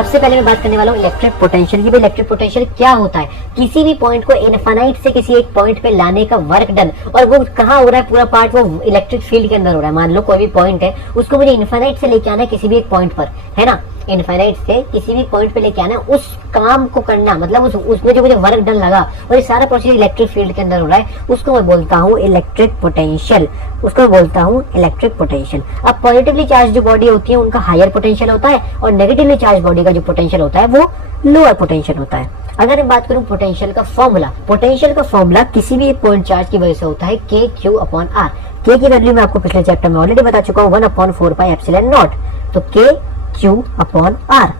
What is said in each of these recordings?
सबसे पहले मैं बात करने वाला हूँ इलेक्ट्रिक पोटेंशियल की। इलेक्ट्रिक पोटेंशियल क्या होता है? किसी भी पॉइंट को इनफाइनाइट से किसी एक पॉइंट पे लाने का वर्क डन, और वो कहाँ हो रहा है? पूरा पार्ट वो इलेक्ट्रिक फील्ड के अंदर हो रहा है। मान लो कोई भी पॉइंट है, उसको मुझे इनफाइनाइट से लेके आना है किसी भी एक पॉइंट पर, है ना, इनफाइनाइट से किसी भी पॉइंट पे लेके आना है, उस काम को करना, मतलब उसमें जो मुझे वर्क डन लगा और ये सारा प्रोसेस इलेक्ट्रिक फील्ड के अंदर हो रहा है, उसको मैं बोलता हूँ इलेक्ट्रिक पोटेंशियल। उसको मैं बोलता हूँ इलेक्ट्रिक पोटेंशियल। अब पॉजिटिवली चार्ज जो बॉडी होती है उनका हायर पोटेंशियल होता है, और नेगेटिवली चार्ज बॉडी का जो पोटेंशियल होता है वो लोअर पोटेंशियल होता है। अगर मैं बात करूं पोटेंशियल का फॉर्मूला, पोटेंशियल का फॉर्मूला किसी भी एक पॉइंट चार्ज की वजह से होता है के क्यू अपॉन आर। के की वैल्यू मैं आपको पिछले चैप्टर में ऑलरेडी बता चुका हूँ, 1/4πε0। तो के क्यू अपॉन आर,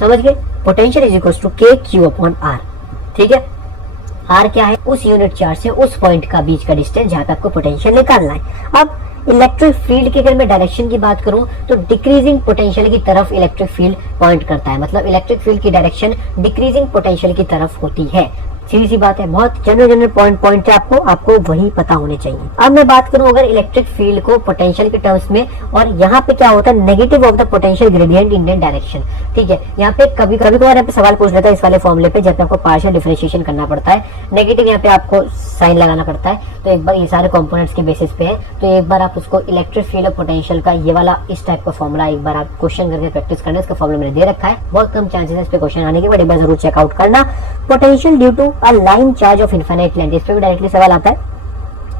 समझ गए? पोटेंशियल इज इक्वल टू के क्यू अपॉन आर। ठीक है, आर क्या है? उस यूनिट चार्ज से उस पॉइंट का बीच का डिस्टेंस जहां तक आपको पोटेंशियल निकालना है। अब इलेक्ट्रिक फील्ड की अगर मैं डायरेक्शन की बात करूं तो डिक्रीजिंग पोटेंशियल की तरफ इलेक्ट्रिक फील्ड पॉइंट करता है, मतलब इलेक्ट्रिक फील्ड की डायरेक्शन डिक्रीजिंग पोटेंशियल की तरफ होती है। सीधी सी बात है, बहुत जनरल पॉइंट है, आपको वही पता होने चाहिए। अब मैं बात करूं अगर इलेक्ट्रिक फील्ड को पोटेंशियल के टर्म्स में, और यहाँ पे क्या होता है? Negative of the potential gradient in direction. ठीक है, यहाँ पे कभी कभी यहाँ पे सवाल पूछ लेता है इस वाले फॉर्मूले पे, जब आपको पार्शियल डिफरेंशिएशन करना पड़ता है, नेगेटिव यहाँ पे आपको साइन लगाना पड़ता है। तो एक बार ये सारे कंपोनेंट्स के बेसिस पे है, तो एक बार आप उसको इलेक्ट्रिक फील्ड और पोटेंशियल का ये वाला इस टाइप का फॉर्मूला एक बार आप क्वेश्चन करके प्रैक्टिस करना। इसका फॉर्मूला मैंने दे रखा है, बहुत कम चांसेस है इस पे क्वेश्चन आने के, बट एक बार जरूर चेकआउट करना। Potential due to a line charge of infinite length, इस पे भी डायरेक्टली सवाल आता है।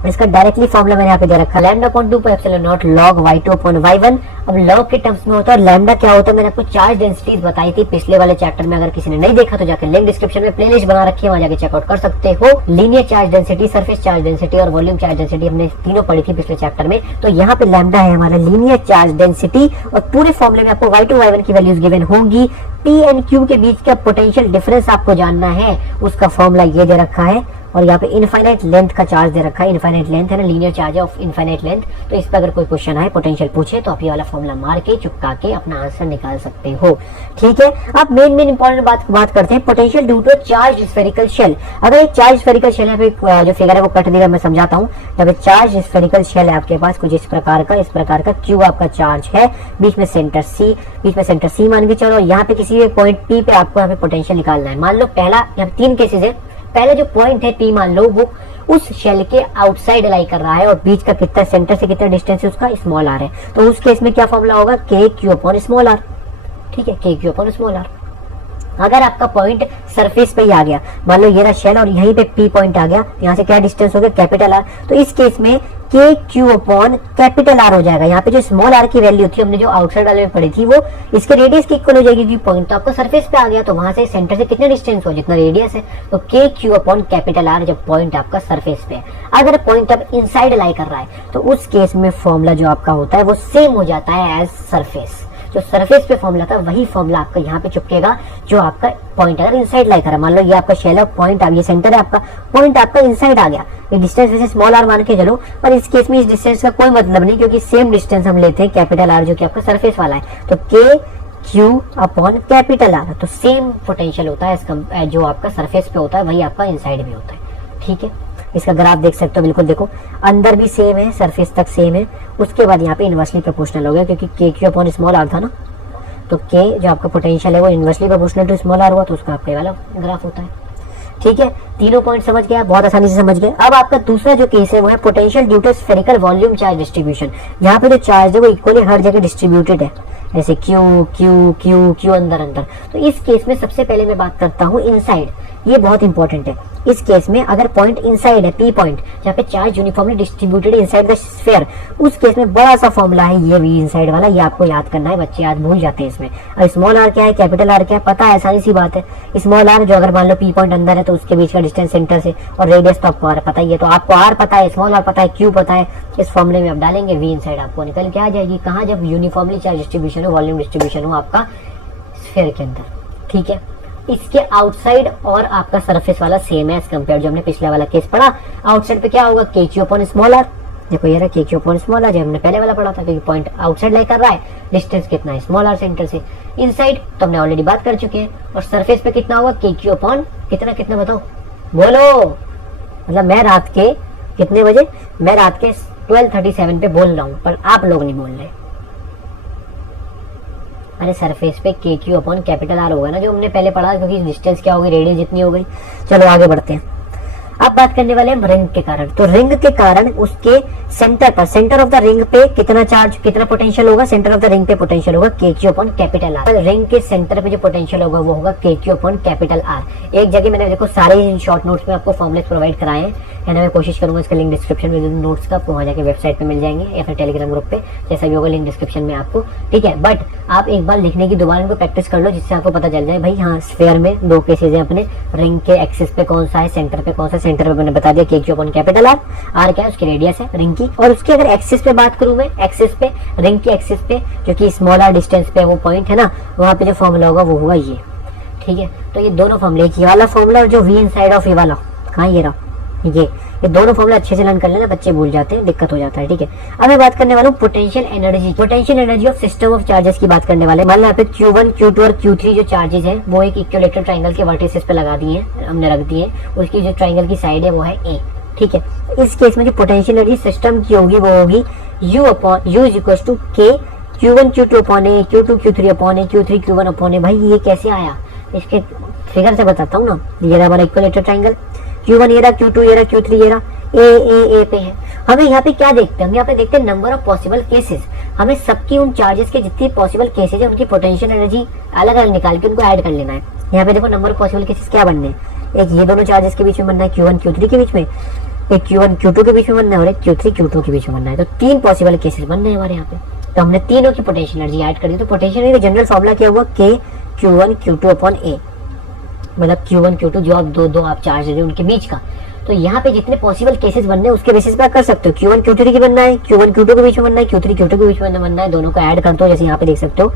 इसका डायरेक्टली फॉर्मूला मैंने यहाँ पे दे रखा है, lambda upon 2πε0 log y2 upon y1। अब लॉग के टर्म्स में होता है, लैम्डा क्या होता है? मैंने आपको चार्ज डेंसिटीज बताई थी पिछले वाले चैप्टर में, अगर किसी ने नहीं देखा तो जाकर लिंक डिस्क्रिप्शन में प्लेलिस्ट बना रखी है, वहां जाके चेकआउट कर सकते हो। Linear charge density, surface charge density और वॉल्यूम चार्ज डेंसिटी हमने तीनों पढ़ी थी पिछले चैप्टर में। तो यहाँ पे लैम्डा है हमारा लीनियर चार्ज डेंसिटी, और पूरे फॉर्मूले में आपको y2 y1 की वैल्यूज गिवन होगी। पी एंड क्यू के बीच का पोटेंशियल डिफरेंस आपको जानना है, उसका फॉर्मूला ये दे रखा है। और यहाँ पे इनफाइनाइट लेंथ का चार्ज दे रखा है, इनफाइनाइट लेंथ है ना, linear charge of infinite length. तो इस पर अगर कोई क्वेश्चन आए, पोटेंशियल पूछे, तो आप ये वाला फॉर्मूला मार के चुपका के अपना आंसर निकाल सकते हो। ठीक है, अब मेन इंपॉर्टेंट बात करते हैं, potential due to charge spherical shell. अगर एक चार्ज स्फेरिकल शेल है, जो फिगर है वो कट देगा, मैं समझाता हूँ। जब चार्ज स्फेरिकल शेल है आपके पास कुछ इस प्रकार का क्यू आपका चार्ज है, बीच में सेंटर सी मान के चलो, यहाँ पे किसी एक पॉइंट पी पे आपको यहाँ पे पोटेंशियल निकालना है। मान लो पहला, यहाँ 3 केसेस है। पहले जो पॉइंट है पी मान लो, वो उस शेल के आउटसाइड लाई कर रहा है, और बीच का कितना, सेंटर से कितना डिस्टेंस है उसका, स्मॉल आर है। तो उस केस में क्या फॉर्मूला होगा? के क्यू अपॉन स्मॉल आर। ठीक है, के क्यू अपॉन स्मॉल आर। अगर आपका पॉइंट सरफेस पे ही आ गया, मान लो ये रहा शेल और यहीं पे पी पॉइंट आ गया, यहाँ से क्या डिस्टेंस हो गया? Capital R. तो इस केस में के क्यू अपॉन कैपिटल आर हो जाएगा। यहाँ पे जो स्मॉल आर की वैल्यू थी, हमने जो आउटसाइड वाले में पढ़ी थी, वो इसके रेडियस की इक्वल हो जाएगी, क्योंकि पॉइंट तो आपका सरफेस पे आ गया, तो वहां से सेंटर से कितना डिस्टेंस हो, जितना रेडियस है। तो के क्यू अपॉन कैपिटल आर जब पॉइंट आपका सरफेस पे है। अगर पॉइंट अब इनसाइड लाई कर रहा है, तो उस केस में फॉर्मूला जो आपका होता है वो सेम हो जाता है एज सरफेस। जो सरफेस पे फॉर्मूला था वही फॉर्मूला आपका यहाँ पे चिपकेगा, जो आपका पॉइंट अगर इनसाइड लाई करा। मान लो ये आपका शेल है, पॉइंट ये सेंटर है आपका, पॉइंट आपका इनसाइड आ गया, ये डिस्टेंस वैसे स्मॉल आर मान के चलो, पर इस केस में इस डिस्टेंस का कोई मतलब नहीं, क्योंकि सेम डिस्टेंस हम लेते हैं कैपिटल आर, जो कि आपका सरफेस वाला है। तो के क्यू अपॉन कैपिटल आर, तो सेम पोटेंशियल होता है जो आपका सरफेस पे होता है, वही आपका इनसाइड भी होता है। ठीक है, इसका ग्राफ देख सकते हो, बिल्कुल देखो, अंदर भी सेम है, सरफेस तक सेम है। उसके बाद यहाँ पे इनवर्सली प्रोपोर्शनल हो गया, क्योंकि के क्यू अपॉन स्मॉल आर था ना, तो के जो आपका पोटेंशियल है वो inversely proportional to small R हुआ, तो उसका आपका वाला ग्राफ होता है। ठीक है, तीनों पॉइंट समझ गया, बहुत आसानी से समझ गए। अब आपका दूसरा जो केस है वो है potential due to spherical volume charge distribution. यहाँ पे जो चार्ज है वो इक्वली हर जगह डिस्ट्रीब्यूटेड है, ऐसे क्यू क्यू क्यू क्यू अंदर। तो इस केस में सबसे पहले मैं बात करता हूँ इनसाइड, ये बहुत इंपॉर्टेंट है। इस केस में अगर पॉइंट इनसाइड है, पी पॉइंट, जहाँ पे charge uniformly distributed inside the sphere, उस केस में बड़ा सा फॉर्मूला है ये भी इनसाइड वाला, ये आपको याद करना है, बच्चे याद भूल जाते हैं इसमें। और स्मॉल आर क्या है, कैपिटल आर क्या है, पता है, आसानी सी बात है। स्मॉल आर जो अगर मान लो पी पॉइंट अंदर है, तो उसके बीच का डिस्टेंस सेंटर से, और रेडियस तो आपको आर पता ही है। तो आपको आर पता है, स्मॉल आर पता है, क्यू पता है, इस फॉर्मूले में आप डालेंगे, वी इनसाइड आपको निकल के आ जाएगी। कहाँ? जब यूनिफॉर्मली चार्ज डिस्ट्रीब्यूशन हो, वॉल्यूम डिस्ट्रीब्यूशन हो आपका स्फीयर के अंदर। ठीक है, इसके आउटसाइड और आपका सरफेस वाला सेम है एज कंपेयर, जो हमने पिछला वाला केस पढ़ा। आउटसाइड पे क्या होगा? के क्यू अपॉन स्मॉल आर। देखो ये रहा के क्यू अपॉन स्मॉल आर, जो हमने पहले वाला पढ़ा था, क्योंकि पॉइंट आउटसाइड लाई कर रहा है, डिस्टेंस कितना है? स्मॉल आर सेंटर से। इनसाइड तो हमने ऑलरेडी बात कर चुके हैं। और सरफेस पे कितना होगा? के क्यू अपॉन कितना कितना बताओ, बोलो। मतलब मैं रात के कितने बजे? मैं रात के 12:37 पे बोल रहा हूँ, पर आप लोग नहीं बोल रहे। अरे सरफेस पे के क्यू अपॉन कैपिटल आर होगा ना, जो हमने पहले पढ़ा, क्योंकि डिस्टेंस क्या होगी, रेडियस जितनी हो गई। चलो आगे बढ़ते हैं। अब बात करने वाले हैं रिंग के कारण। तो रिंग के कारण उसके सेंटर पर, सेंटर ऑफ द रिंग पे कितना चार्ज, कितना पोटेंशियल होगा, सेंटर ऑफ द रिंग पे पोटेंशियल होगा के Q upon capital are. Ring के सेंटर पे जो पोटेंशियल होगा वो होगा के क्यू अपॉन कैपिटल आर। एक जगह मैंने देखो सारे शॉर्ट नोट्स में आपको फॉर्मुले प्रोवाइड कराए हैं, है ना। मैं कोशिश करूंगा इसका लिंक डिस्क्रिप्शन में नोट्स का, आपको वहां जाके वेबसाइट पे मिल जाएंगे या फिर टेलीग्राम ग्रुप पे, जैसा भी होगा लिंक डिस्क्रिप्शन में आपको, ठीक है। बट आप एक बार लिखने की दोबारा इनको प्रैक्टिस कर लो, जिससे आपको पता चल जाए भाई हाँ स्फीयर में दो केसेस है अपने, रिंग के एक्सिस पे कौन सा है, सेंटर पे कौन सा। सेंटर पे मैंने बता दिया के Q upon capital R, R क्या है उसकी रेडियस है रिंग की। और उसकी अगर एक्सिस पे बात करूं मैं, एक्सिस पे, रिंग की एक्सिस पे जो कि स्मॉल आर डिस्टेंस पे वो पॉइंट है ना, वहां पे जो फॉर्मूला होगा वो होगा ये, ठीक है। तो ये दोनों फॉर्मूले, ये वाला फॉर्मूला और जो वी इनसाइड ऑफ ये वाला, कहाँ ये रहा, ये दोनों फॉर्मूले अच्छे से लर्न कर लेना, बच्चे भूल जाते हैं, दिक्कत हो जाता है, ठीक है। अब मैं बात करने वाला हूँ potential energy. Potential energy of system of charges की बात करने वाले। मान लो यहाँ पे Q1, Q2 और Q3 जो चार्जेस हैं वो एक इक्विलेटरल ट्रायंगल के वर्टिसेस पे लगा दिए हैं, हमने रख दिए। उसकी जो ट्रायंगल की साइड है वो है A, ठीक है। इस केस में जो पोटेंशियल एनर्जी सिस्टम की होगी वो होगी U is equal to K Q1 Q2 upon A, Q2 Q3 upon A, Q3 Q1 upon A। भाई ये कैसे आया, इसके फिगर से बताता हूँ ना। ये रहा हमारा इक्विलेटरल ट्रायंगल, Q1 ये रहा, Q2 ये रहा, Q3 ये रहा, ए पे है। हमें यहाँ पे क्या देखते हैं, हम यहाँ पे देखते हैं नंबर ऑफ पॉसिबल केसेस। हमें सबकी उन चार्जेस के जितनी पॉसिबल केसेस है उनकी पोटेंशियल एनर्जी अलग अलग निकाल के उनको ऐड कर लेना है। यहाँ पे देखो नंबर ऑफ पॉसिबल केसेस क्या बनने हैं, एक ये दोनों चार्जेस के बीच में बनना है, Q1 Q3 के बीच में, एक Q1 Q2 के बीच में बनना है और एक Q3 Q2 के बीच में बनना है। तो 3 पॉसिबल केसेस बनने हैं हमारे यहाँ पे। तो हमने तीनों की पोटेंशियल एनर्जी ऐड कर दी। तो पोटेंशियल एनर्जी का जनरल फॉर्मूला क्या हुआ, K Q1 Q2 upon A, मतलब Q1 Q2 जो आप दो आप चार्ज है उनके बीच का। तो यहाँ पे जितने पॉसिबल केसेस बनने हैं उसके बेसिस पे आप कर सकते हो। Q1 Q3 की बनना है, Q1 Q2 के बीच में बनना है, Q3 Q2 के बीच में बनना है, दोनों को ऐड कर दो। जैसे यहाँ पे देख सकते हो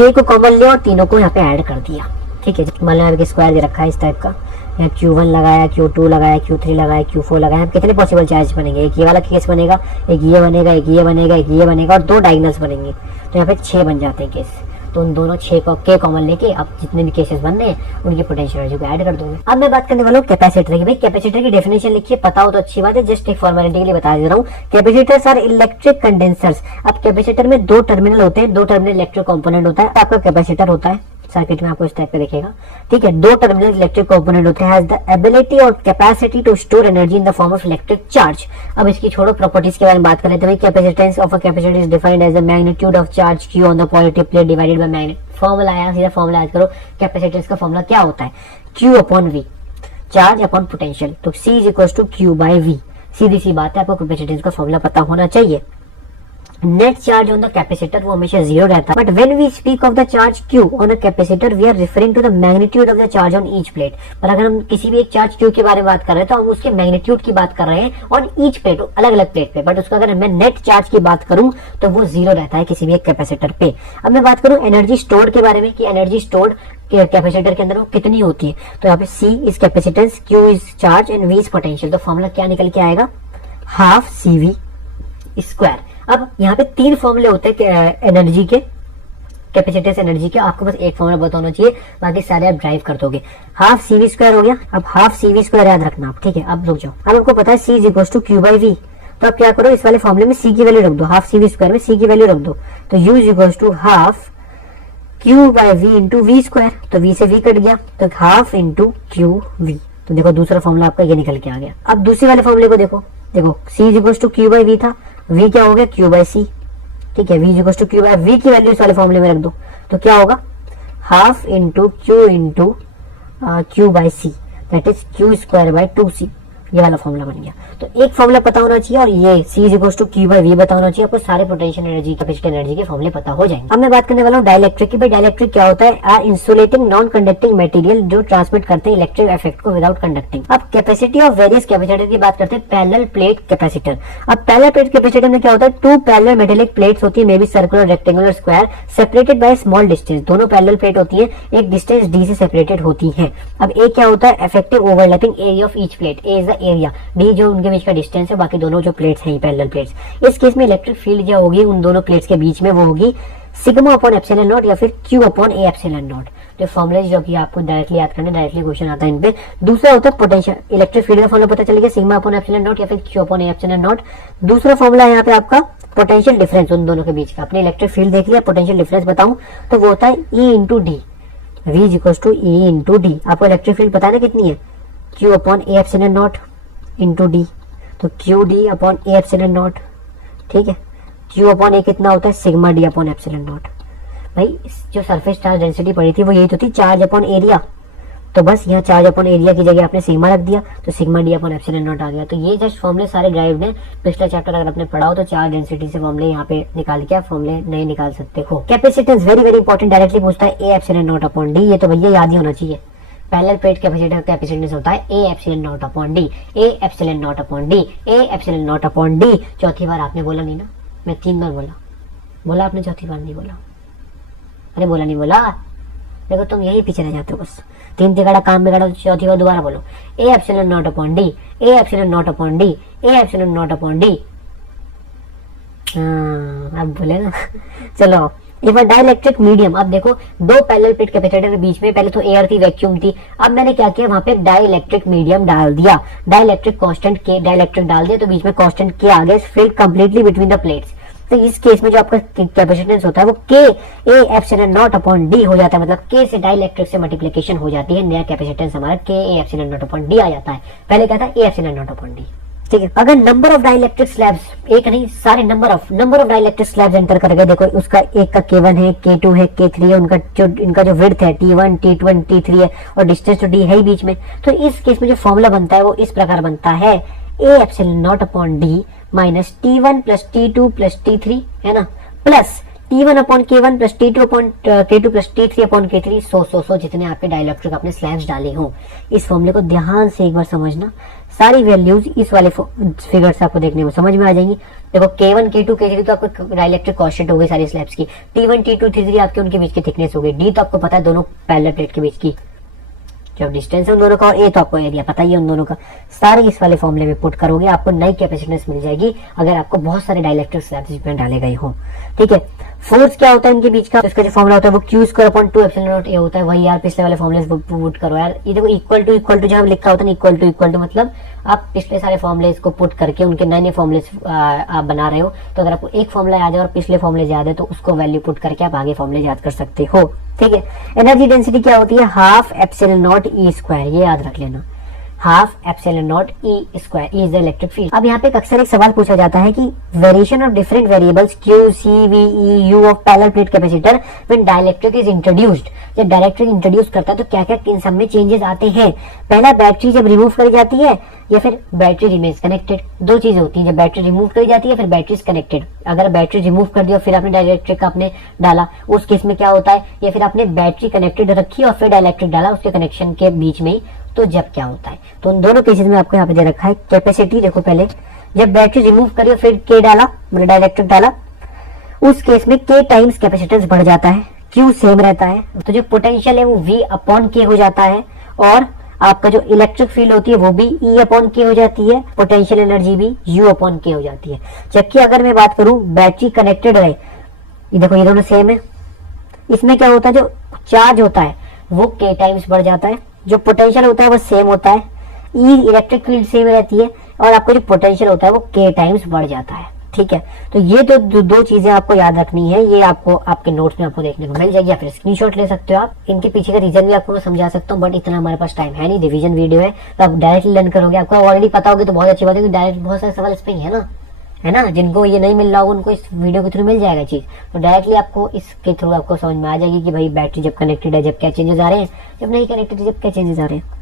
K को कॉमन लिया और तीनों को यहाँ पे ऐड कर दिया, ठीक है। मान लो स्क्वायर दे रखा है इस टाइप का, यहाँ Q1 लगाया, Q2 लगाया, Q3 लगाया, Q4 लगाया। कितने पॉसिबल चार्ज बनेंगे, एक ये वाला केस बनेगा, एक ये बनेगा, एक ये बनेगा, एक ये बनेगा और 2 डायगोनल्स बनेंगे। तो यहाँ पे 6 बन जाते हैं केस। तो उन दोनों 6 को के कॉमन लेके आप जितने भी केसेस बनने हैं उनकी पोटेंशियल एनर्जी को ऐड कर दोगे। अब मैं बात करने वाला हूँ कैपेसिटर की। भाई कैपेसिटर की डेफिनेशन लिखिए, पता हो तो अच्छी बात है, जस्ट एक फॉर्मेलिटी के लिए बता दे रहा हूँ। Capacitors are electric condensers. अब कैपेसिटर में 2 टर्मिनल होते हैं, 2 टर्मिनल इलेक्ट्रिक कंपोनेंट होता है। आपका कैपेसिटर होता है सर्किट में, आपको इस टाइप का दिखेगा, ठीक है। 2 टर्मिनल इलेक्ट्रिक कंपोनेंट होते हैं, हैज द एबिलिटी और capacity to store energy in the form of electric charge. अब इसकी छोड़ो, प्रॉपर्टीज के बारे में बात कर लेते हैं। Capacitance of a capacitor is defined as the magnitude of charge Q on the positive plate divided by magnet. Formula आया, सीधा फॉर्मूला याद करो। कैपेसिटेंस का फॉर्मूला क्या होता है, Q upon V, charge upon potential. तो C is equal to Q by V। सीधी सी बात है, आपको कैपेसिटेंस का फॉर्मूला पता होना चाहिए। Net charge on the capacitor वो हमेशा 0 रहता है। But when we speak of the charge Q on a capacitor we are referring to the magnitude of the charge on each plate. पर अगर हम किसी भी एक चार्ज Q के बारे में बात कर रहे हैं तो हम उसके मैग्नीट्यूड की बात कर रहे हैं ऑन ईच प्लेट, अलग अलग प्लेट पे। बट उसका अगर मैं नेट चार्ज की बात करूं तो वो 0 रहता है किसी भी एक कैपेसिटर पे। अब मैं बात करूं एनर्जी स्टोर्ड के बारे में कि एनर्जी स्टोर्ड कैपेसिटर के अंदर वो कितनी होती है। तो यहाँ पे C is capacitance, Q is charge and V is potential. तो फॉर्मूला क्या निकल के आएगा, हाफ CV स्क्वायर। अब यहाँ पे 3 फॉर्मूले होते हैं एनर्जी के, कैपेसिटेंस एनर्जी के। आपको बस एक फॉर्मूला बताना चाहिए, बाकी सारे आप ड्राइव कर दोगे। हाफ CV स्क्वायर हो गया। अब हाफ CV स्क्वायर याद रखना आप, ठीक है। अब रुक जाओ, अब आपको पता है C is equal to Q by V। तो आप क्या करो, इस वाले फॉर्मूले में C की वैल्यू रख दो, हाफ CV स्क्वायर में C की वैल्यू रख दो। तो U is equal to half Q by V into V square. तो V से V कट गया, तो हाफ इंटू QV। तो देखो दूसरा फॉर्मूला आपका ये निकल के आ गया। अब दूसरे वाले फॉर्मूले को देखो, C is equal to Q by V था, V क्या हो गया Q बाई C, ठीक है। V is equal to Q by V की वैल्यू इस वाले फॉर्मूले में रख दो, तो क्या होगा, half into Q into Q by C, that is Q square by 2C। ये वाला फॉर्मूला बन गया। तो एक फॉर्मूला पता होना चाहिए और ये C is equal to Q by V पता होना चाहिए। आपको सारे पोटेंशियल एनर्जी, कैपेसिटी एनर्जी के फॉर्मूले पता हो जाएंगे। अब मैं बात करने वाला हूँ डाइलेक्ट्रिक की। भाई डाइलेक्ट्रिक क्या होता है, are insulating non conducting material जो ट्रांसमिट करते हैं इलेक्ट्रिक इफेक्ट को विदाउट कंडक्टिंग। अब कैपेसिटी ऑफ वेरियस कैपेसिटर की बात करते हैं, पैरेलल प्लेट कैपेसिटर। अब पैरेलल प्लेट कैपेसिटर में क्या होता है, 2 पैरेलल मेटेलिक प्लेट्स होती है, may be circular, rectangular, square, separated by small distance. दोनों पैरेलल प्लेट होती है, एक डिस्टेंस D से सेपरेटेड होती है। अब A क्या होता है, effective overlapping area of each plate. A is the area, D जो उनके बीच का डिस्टेंस है, बाकी दोनों जो प्लेट्स हैं पैरेलल प्लेट्स। इस केस में इलेक्ट्रिक फील्ड जो होगी उन दोनों प्लेट्स के बीच में वो होगी सिग्मा अपॉन एप्सिलॉन नॉट या फिर Q upon A epsilon not. तो फॉर्मूले जो कि आपको डायरेक्टली याद करना, डायरेक्टली क्वेश्चन आता है इन पे। दूसरा होता है पोटेंशियल, इलेक्ट्रिक फील्ड का फॉर्मूला पता चलेगा सिग्मा अपॉन एप्सिलॉन नॉट या फिर Q upon A epsilon not. दूसरा फॉर्मूला है यहाँ पे आपका पोटेंशियल डिफरेंस उन दोनों के बीच का, अपने इलेक्ट्रिक फील्ड देख लिया, पोटेंशियल डिफरेंस बताऊं तो वो होता है E into D, V is equal to E into D. आपको इलेक्ट्रिक फील्ड पता है ना कितनी है, Q upon A epsilon naught into D, तो Q D upon A epsilon naught, ठीक है। क्यू अपॉन ए कितना होता है, sigma D upon epsilon naught. भाई जो सरफेस चार्ज डेंसिटी पड़ी थी वो यही तो थी, चार्ज अपॉन एरिया, तो बस यहाँ चार्ज अपॉन एरिया की जगह आपने सिग्मा रख दिया, तो sigma D upon epsilon naught आ गया। तो ये जस्ट फॉर्मूले सारे ड्राइव्ड हैं, पिछला चैप्टर अगर आपने पढ़ा हो तो चार्ज डेंसिटी से फॉर्मूले यहाँ पे निकाल के आप फॉर्मूले नहीं निकाल सकते हो। Capacitance very very important, directly पूछता है ए एप्सिलॉन नॉट अपॉन डी, ये तो भैया याद ही होना चाहिए। पैरेलल प्लेट कैपेसिटर कैपेसिटेंस होता है ए एप्सिलॉन नॉट अपॉन डी, ए एप्सिलॉन नॉट अपॉन डी, ए एप्सिलॉन नॉट अपॉन डी। चौथी बार आपने बोला नहीं ना, मैं 3 बार बोला आपने, चौथी बार नहीं बोला। अरे बोला नहीं बोला, देखो तुम यही पीछे रह जाते हो, बस 3 तिगाड़ा काम बिगाड़ा, चौथी बार दोबारा बोलो, ए एप्सिलॉन नॉट अपॉन डी, ए एप्सिलॉन नॉट अपॉन डी, ए एप्सिलॉन नॉट अपॉन डी। अब बोले ना चलो एक बार डाइलेक्ट्रिक मीडियम। अब देखो दो पैरेलल प्लेट कैपेसिटर के बीच में पहले तो एयर थी, वैक्यूम थी, अब मैंने क्या किया वहां पे डाइलेक्ट्रिक मीडियम डाल दिया, डाइलेक्ट्रिक कांस्टेंट के, डाइलेक्ट्रिक डाल दिया तो बीच में कांस्टेंट के आ गया, field completely between the plates. तो इस केस में जो आपका कैपेसिटेंस होता है वो के A epsilon naught upon D हो जाता है, मतलब के से डाइलेक्ट्रिक से मल्टीप्लिकेशन हो जाती है, नया कैपेसिटेंस हमारा K A epsilon naught upon D आ जाता है। पहले क्या था, A epsilon naught upon D, ठीक है। अगर नंबर ऑफ डाइलेक्ट्रिक स्लैब्स, एक नहीं सारे number of dielectric slabs enter करके देखो, उसका एक का K1 है, K2 है, K3 है, इनका जो विड्थ है T1 T2 और T3 है, और डिस्टेंस तो D है ही बीच में। तो इस केस में जो फॉर्मूला बनता है वो इस प्रकार बनता है, ए epsilon naught upon D minus T1 plus T2 plus T3, है ना, plus T1 upon K1 plus T2 upon K2 plus T3 upon K3, सो जितने आपके डाइलेक्ट्रिक आपने स्लैब्स डाले हों। इस फॉर्मूले को ध्यान से एक बार समझना, सारी वैल्यूज इस वाले फिगर से आपको देखने में समझ में आ जाएंगी। देखो K1 K2 K3 तो आपको डाइलेक्ट्रिक कांस्टेंट हो गई सारी स्लैब्स की, T1 T2 T3 आपके उनके बीच की थिकनेस हो गई, D तो आपको पता है दोनों पैरेलल प्लेट के बीच की जो डिस्टेंस है उन दोनों का, और ए तो आपको एरिया पता ही है उन दोनों का। सारे इस वाले फॉर्मूले में पुट करोगे आपको नई कैपेसिटेंस मिल जाएगी, अगर आपको बहुत सारे डाइलेक्ट्रिक स्लैब्स इसमें डाले गए हो, ठीक है। फोर्स क्या होता है इनके बीच का, तो इसका जो फॉर्मूला होता है वो Q square upon 2 epsilon not a होता है। वही यार पिछले वाले फॉर्मूले पुट करो यार, ये देखो इक्वल टू जहां लिखा होता है इक्वल टू मतलब आप पिछले सारे फॉर्मूले को पुट करके उनके नए नए फॉर्मूले आप बना रहे हो, तो अगर आपको एक फॉर्मूला याद है और पिछले फॉर्मूले याद है तो उसको वैल्यू पुट करके आप आगे फॉर्मूले याद कर सकते हो, ठीक है। एनर्जी डेंसिटी क्या होती है, half epsilon not E square, ये याद रख लेना, half epsilon not E square, E is the electric field. अब यहाँ पे अक्सर एक सवाल पूछा जाता है कि variation of different variables Q, C, V, E, U of parallel plate capacitor when dielectric is introduced, जब डाइलेक्ट्रिक इंट्रोड्यूस करता है तो क्या क्या इन सब में चेंजेस आते हैं। पहला, बैटरी जब रिमूव करी जाती है या फिर बैटरी रिमेन्स कनेक्टेड, दो चीजें होती हैं, जब बैटरी रिमूव करी जाती है फिर बैटरी कनेक्टेड। अगर बैटरी रिमूव कर दिया फिर आपने डाइलेक्ट्रिक आपने डाला, उस केस में क्या होता है, या फिर आपने बैटरी कनेक्टेड रखी और फिर डाइलेक्ट्रिक डाला उसके कनेक्शन के बीच में ही, तो जब क्या होता है। तो उन दोनों केसेस में आपको यहाँ पे दे रखा है कैपेसिटी। देखो पहले जब बैटरी रिमूव करी और फिर के डाला मतलब डाइलेक्ट्रिक डाला, उस केस में के टाइम्स कैपेसिटेंस बढ़ जाता है, क्यू सेम रहता है, तो जो पोटेंशियल है वो V अपॉन के हो जाता है, और आपका जो इलेक्ट्रिक फील्ड होती है वो भी E अपॉन के हो जाती है, पोटेंशियल एनर्जी भी U अपॉन के हो जाती है। जबकि अगर मैं बात करूं बैटरी कनेक्टेड रहे, ये देखो ये दोनों सेम है, इसमें क्या होता है जो चार्ज होता है वो के टाइम्स बढ़ जाता है, जो पोटेंशियल होता है वो सेम होता है, ई इलेक्ट्रिक फील्ड सेम रहती है, और आपका जो पोटेंशियल होता है वो के टाइम्स बढ़ जाता है, ठीक है। तो ये तो दो चीजें आपको याद रखनी है, ये आपको आपके नोट्स में आपको देखने को मिल जाएगी, या फिर स्क्रीनशॉट ले सकते हो आप। इनके पीछे का रीजन भी आपको मैं समझा सकता हूँ, बट इतना हमारे पास टाइम है नहीं, रिवीजन वीडियो है तो आप डायरेक्टली लर्न करोगे, आपको ऑलरेडी पता होगी तो बहुत अच्छी बात है, डायरेक्ट बहुत सारे सवाल इस पे ही है ना, जिनको ये नहीं मिल रहा होगा उनको इस वीडियो के थ्रू मिल जाएगा चीज, तो डायरेक्टली आपको इसके थ्रू आपको समझ में आ जाएगी कि भाई बैटरी जब कनेक्टेड है जब क्या चेंजेस आ रहे हैं, जब नहीं कनेक्टेड है जब क्या चेंजेस आ रहे हैं।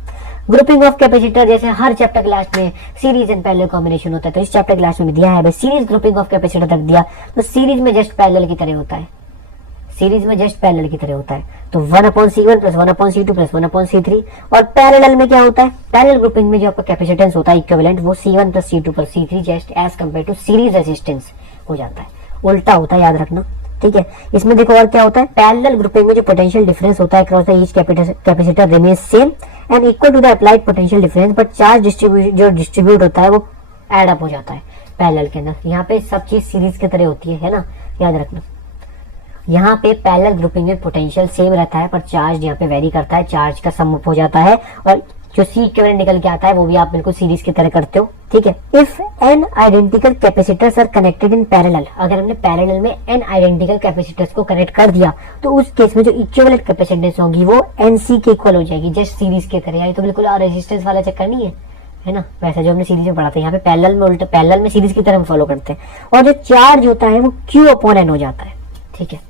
ग्रुपिंग ऑफ कैपेसिटर, जैसे हर चैप्टर क्लास में सीरीज एंड पैरेलल कॉम्बिनेशन होता है, तो इस चैप्टर क्लास में दिया है सीरीज ग्रुपिंग ऑफ कैपेसिटर रख दिया, तो सीरीज में जस्ट पैरेलल की तरह होता है, सीरीज में जस्ट पैरेलल की तरह होता है, तो 1/C1 plus 1/C2 plus 1/C3। और पैरेलल में क्या होता है, पैरेलल ग्रुपिंग में जो आपका कैपेसिटेंस होता है इक्विवेलेंट वो C1 plus C2 plus C3 just as compare to series resistance हो जाता है, उल्टा होता है, याद रखना, ठीक है। इसमें देखो और क्या होता है, पैरेलल ग्रुपिंग में जो पोटेंशियल डिफरेंस होता है across the each capacitor remains same and equal to the applied potential difference, but charge जो डिस्ट्रीब्यूट होता है वो एड अप हो जाता है पैरेलल के अंदर। यहाँ पे सब चीज सीरीज की तरह होती है ना, याद रखना। यहाँ पे पैरेलल ग्रुपिंग में पोटेंशियल सेम रहता है पर चार्ज यहाँ पे वेरी करता है, चार्ज का सम अप हो जाता है, और जो सी इक्विवेलेंट निकल के आता है वो भी आप बिल्कुल सीरीज की तरह करते हो, ठीक है। If n identical capacitors are connected in parallel, अगर हमने पैरेलल में n आइडेंटिकल कैपेसिटर्स को कनेक्ट कर दिया तो उस केस में जो इक्विवेलेंट कैपेसिटेंस होगी वो nc के इक्वल हो जाएगी, जस्ट सीरीज के तरह। ये तो बिल्कुल रेजिस्टेंस वाला चक्कर नहीं है ना, वैसा जो हमने सीरीज में पढ़ा था। यहाँ पे पैरेलल में उल्टा, पैरेलल में सीरीज की तरह हम फॉलो करते हैं। और जो चार्ज होता है वो q अपॉन n हो जाता है, ठीक है।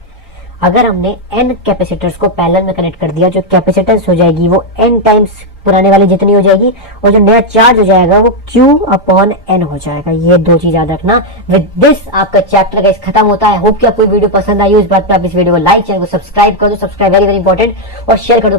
अगर हमने n कैपेसिटर्स को पैरेलल में कनेक्ट कर दिया, जो कैपेसिटेंस हो जाएगी वो n टाइम्स पुराने वाली जितनी हो जाएगी, और जो नया चार्ज हो जाएगा वो q अपॉन n हो जाएगा। ये दो चीज याद रखना। विद दिस आपका चैप्टर गाइस खत्म होता है। होप कि आपको वीडियो पसंद आई हो। इस बात पे आप इस वीडियो को लाइक, चैनल को सब्सक्राइब कर दो, सब्सक्राइब वेरी वेरी इंपॉर्टेंट, और शेयर कर दो।